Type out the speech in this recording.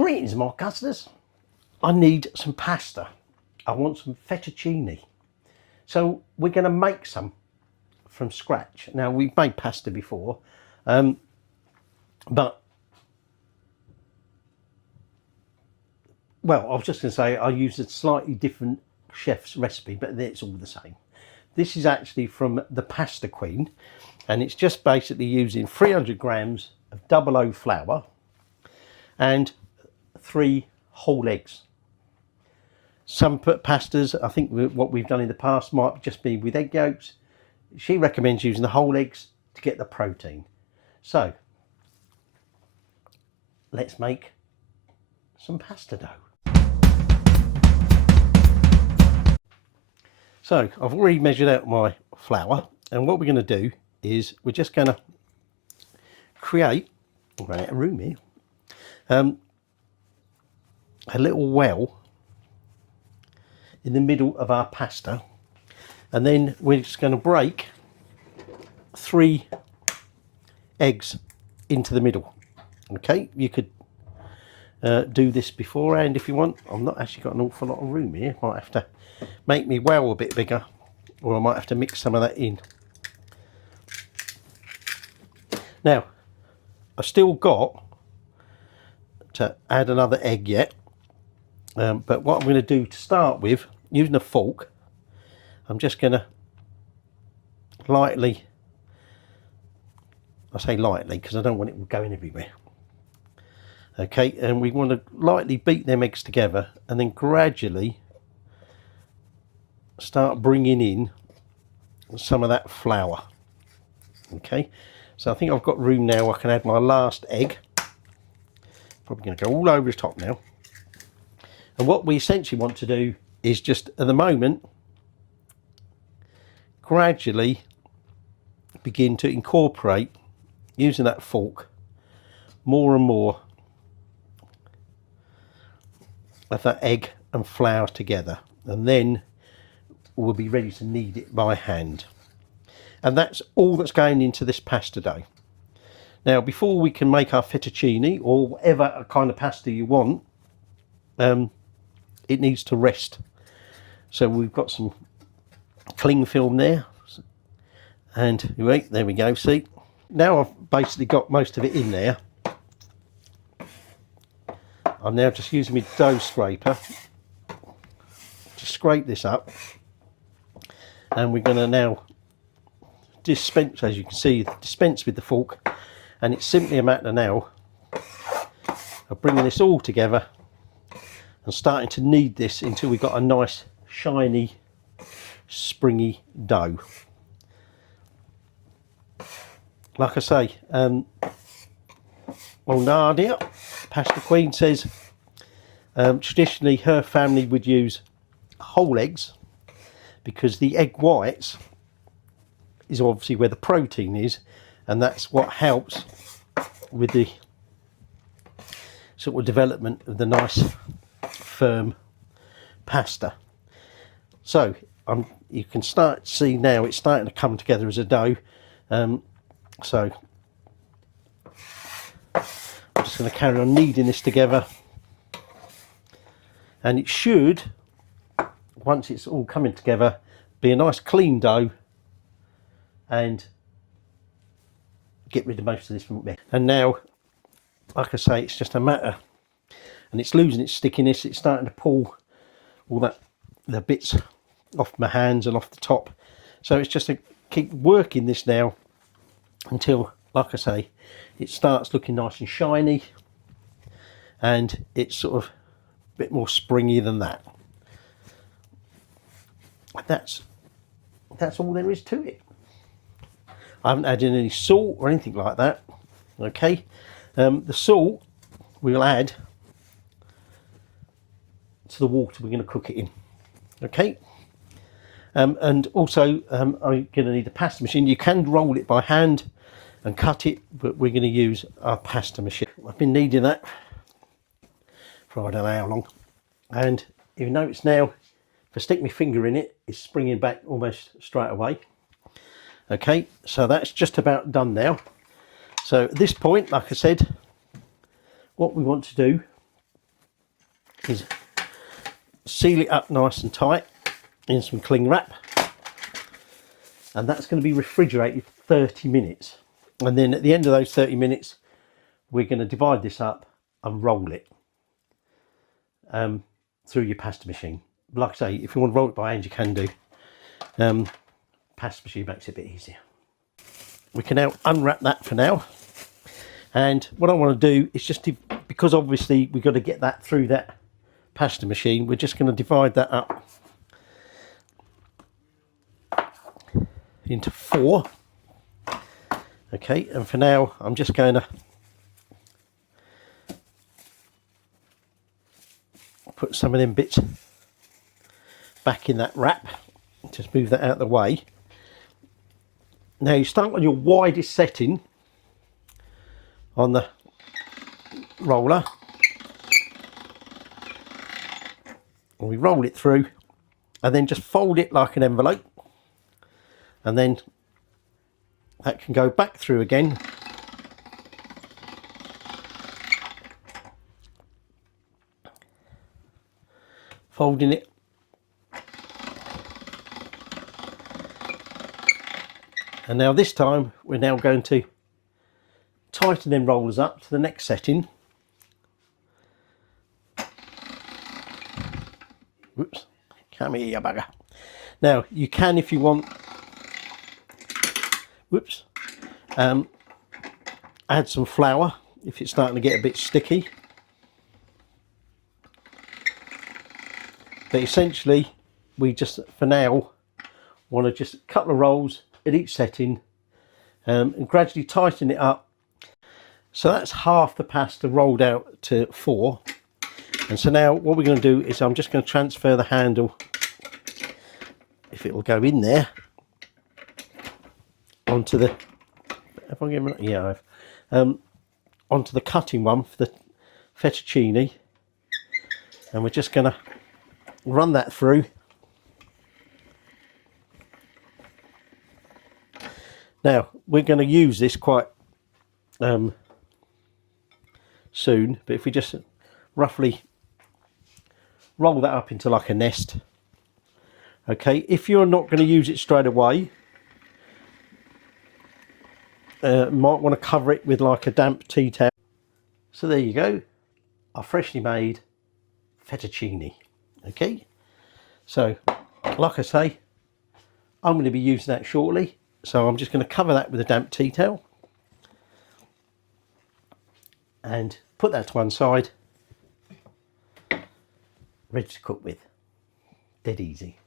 Greetings, my customers. I need some pasta. I want some fettuccine. So we're going to make some from scratch. Now, we've made pasta before, but, well, I was just going to say I used a slightly different chef's recipe, but it's all the same. This is actually from the Pasta Queen, and it's just basically using 300 grams of 00 flour and 3 whole eggs. Some pastas, I think what we've done in the past might just be with egg yolks. She recommends using the whole eggs to get the protein. So let's make some pasta dough. So I've already measured out my flour, and what we're going to do is we're just going to create, I'm running out of room here, a little well in the middle of our pasta, and then we're just going to break 3 eggs into the middle. Okay, you could do this beforehand if you want. I've not actually got an awful lot of room here. Might have to make me well a bit bigger, or I might have to mix some of that in. Now, I've still got to add another egg yet, but what I'm going to do to start with, using a fork, I'm just going to lightly, I say lightly because I don't want it going everywhere. Okay, and we want to lightly beat them eggs together and then gradually start bringing in some of that flour. Okay, so I think I've got room now. I can add my last egg. Probably going to go all over the top now. And what we essentially want to do is just at the moment gradually begin to incorporate, using that fork, more and more of that egg and flour together, and then we'll be ready to knead it by hand. And that's all that's going into this pasta dough. Now, before we can make our fettuccine or whatever kind of pasta you want, it needs to rest. So we've got some cling film there, and wait, there we go. See, now I've basically got most of it in there. I'm now just using my dough scraper to scrape this up, and we're going to now dispense, as you can see, dispense with the fork, and it's simply a matter now of bringing this all together and starting to knead this until we've got a nice shiny springy dough. Like I say, well, Nadia, Pasta Queen, says traditionally her family would use whole eggs because the egg whites is obviously where the protein is, and that's what helps with the sort of development of the nice firm pasta. So you can start to see now it's starting to come together as a dough. So I'm just going to carry on kneading this together, and it should, once it's all coming together, be a nice clean dough and get rid of most of this from there. And now, like I say, it's just a matter, and it's losing its stickiness. It's starting to pull all the bits off my hands and off the top. So it's just to keep working this now until, like I say, it starts looking nice and shiny, and it's sort of a bit more springy than that. That's all there is to it. I haven't added any salt or anything like that. Okay, the salt we'll add to the water we're going to cook it in. Okay, and also I'm going to need a pasta machine. You can roll it by hand and cut it, but we're going to use our pasta machine. I've been kneading that for I don't know how long, and you notice now if I stick my finger in it, it's springing back almost straight away. Okay, so that's just about done now. So at this point, like I said, what we want to do is seal it up nice and tight in some cling wrap, and that's going to be refrigerated for 30 minutes. And then at the end of those 30 minutes, we're going to divide this up and roll it through your pasta machine. Like I say, if you want to roll it by hand, you can do. Pasta machine makes it a bit easier. We can now unwrap that for now. And what I want to do is just, because obviously we've got to get that through that pasta machine, we're just going to divide that up into 4. Okay, and for now I'm just going to put some of them bits back in that wrap. Just move that out of the way. Now you start on your widest setting on the roller, and we roll it through, and then just fold it like an envelope, and then that can go back through again, folding it, and now this time we're now going to tighten them rollers up to the next setting. Whoops, come here, you bugger. Now you can, if you want, whoops, add some flour if it's starting to get a bit sticky. But essentially we just, for now, want to just a couple of rolls at each setting, and gradually tighten it up. So that's half the pasta rolled out to 4. And so now what we're going to do is I'm just going to transfer the handle, if it will go in there, onto the, have I given it? Yeah, I've, onto the cutting one for the fettuccine. And we're just going to run that through. Now we're going to use this quite soon, but if we just roughly roll that up into like a nest. Okay, if you're not going to use it straight away, might want to cover it with like a damp tea towel. So there you go, our freshly made fettuccine. Okay, so like I say, I'm going to be using that shortly, so I'm just going to cover that with a damp tea towel and put that to one side, ready to cook with. Dead easy.